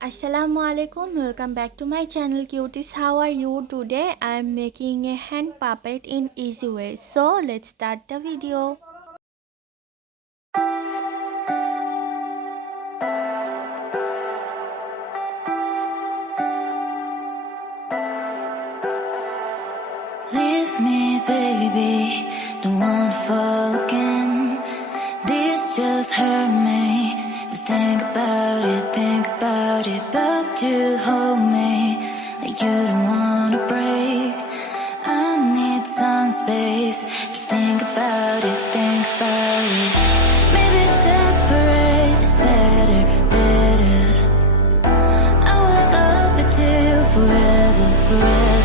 Assalamu alaikum, welcome back to my channel cuties. How are you today? I am making a hand puppet in easy way. So let's start the video. Leave me, baby, don't wanna fall again. This just hurt me. Just think about it, but you hold me like you don't wanna break. I need some space. Just think about it, Maybe separate is better, better. I will love with you forever, forever.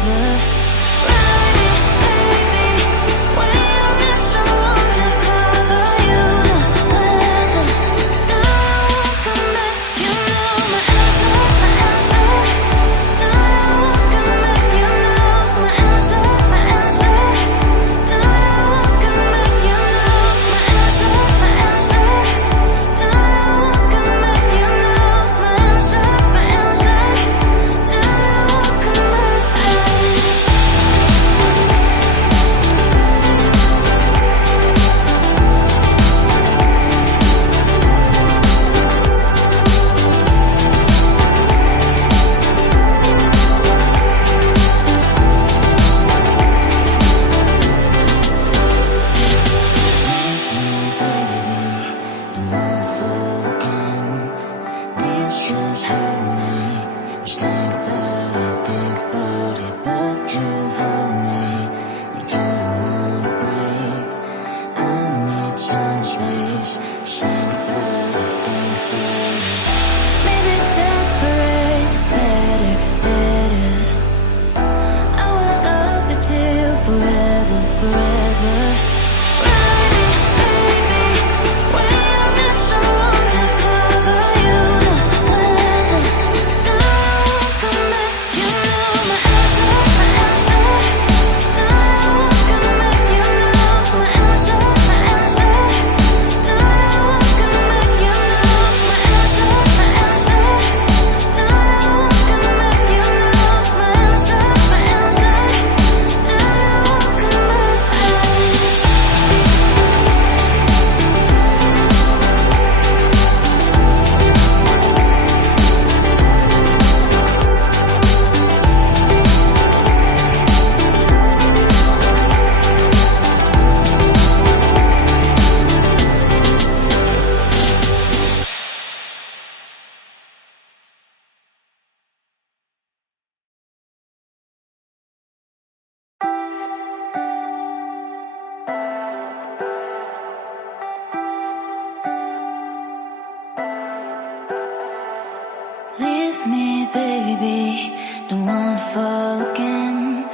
Leave me, baby, don't wanna fall again.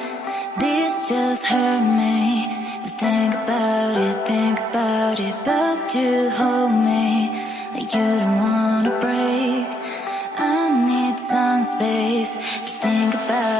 This just hurt me. Just think about it, but you hold me like you don't wanna break. I need some space. Just think about